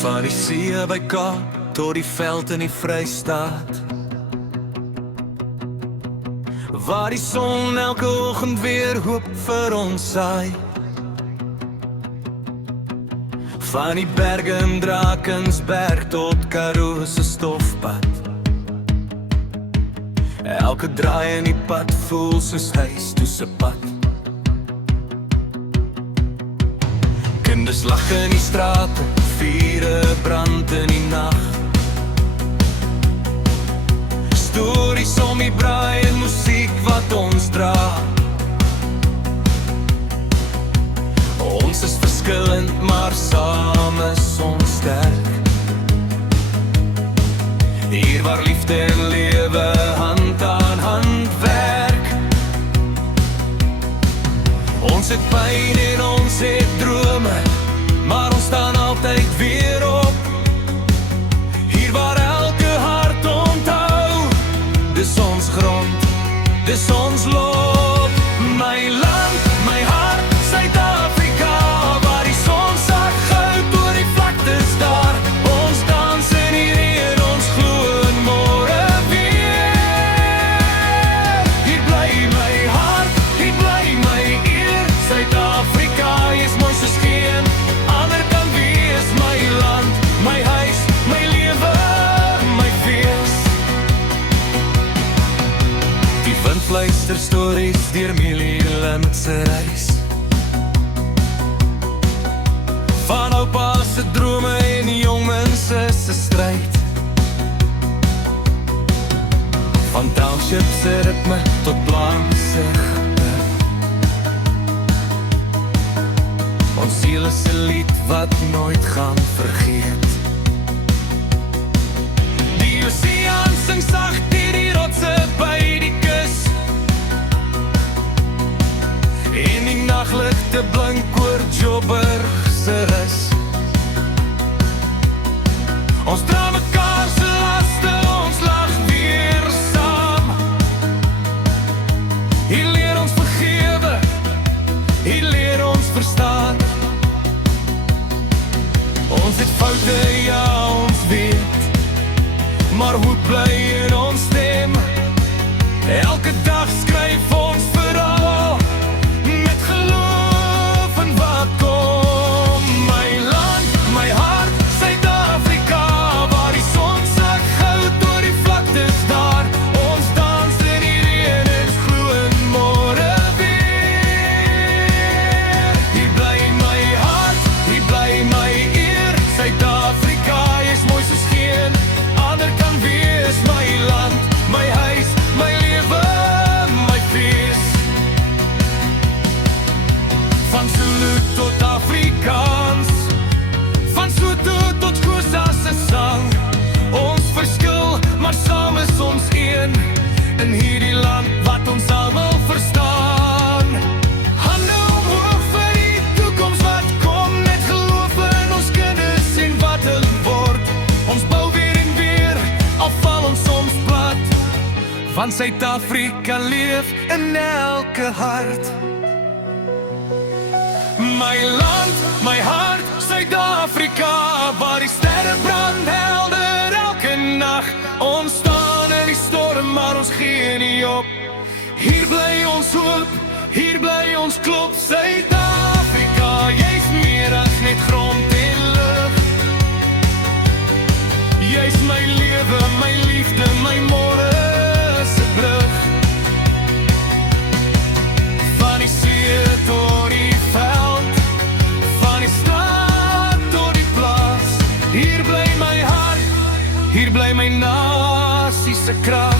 Van die see by Kaap tot die veld in die Vrystaat, waar die son elke oggend weer hoop vir ons saai. Van die berge in Drakensberg tot Karoo se stofpad, elke draai in die pad voel soos huis toe se pad. Kinders lag in die strate, vure brand in die nag, stories om die braai en musiek wat ons dra. Ons is verskillend, maar saam is ons sterk. Hier waar liefde en lewe hand aan hand werk. Ons het pyn en ons het drome, maar ons staan altyd weer op. Hier waar elke hart onthou, dis ons grond, dis ons loop. My land, my hart, Suid-Afrika, waar die son sak goud oor die vlaktes daar. Ons dans in die reën, ons glo in môre weer. Hier bly my hart, hier bly my eer. Suid-Afrika is mooi soos geen ander kan wees. My land, my huis, my lewe, my fees. Die wind fluister stories deur Millie Limit se reis, van oupa se drome en jong mense se stryd, van township se ritme tot Blanse ons siel is 'n lied wat nooit gaan vergeet. Die oseaan sing sag deur die rotse by die kus, en die nagligte blink oor Joburg se rus. Ons dra mekaar se laste, ons lag weer saam. Hier leer ons vergewe, hier leer ons verstaan. Ons het foute, ja ons weet, maar hoed bly in ons stem. Elke dag skryf ons verhaal, met geloof in wat kom. My land, my hart, Suid-Afrika, waar die son sak goud oor die vlaktes daar. Ons dans in die reën en glo in môre weer. Hier bly my hart, hier bly my eer. Suid-Afrika is mooi soos geen ander kan wees. My land, my huis, my lewe, my fees. Van Zulu tot Afrikaans, van Sotho tot Xhosa se sang. Ons verskil, maar saam is ons een, in hierdie land wat ons almal verstaan. Hande omhoog vir die toekoms wat kom, met geloof in ons kinders en wat hulle word. Ons bou weer en weer, al val ons soms plat, want Suid-Afrika leef in elke hart. My land, my hart, Suid-Afrika, waar die sterre brand helder elke nag. Ons staan in die storm, maar ons gee nie op. Hier bly ons hoop, hier bly ons klop. Suid-Afrika, jy's meer as net grond en lug. Jy's my lewe, my liefde, my môre se brug. Van die see tot die veld, van die stad tot die plaas. Hier bly my hart, hier bly my nasie se krag.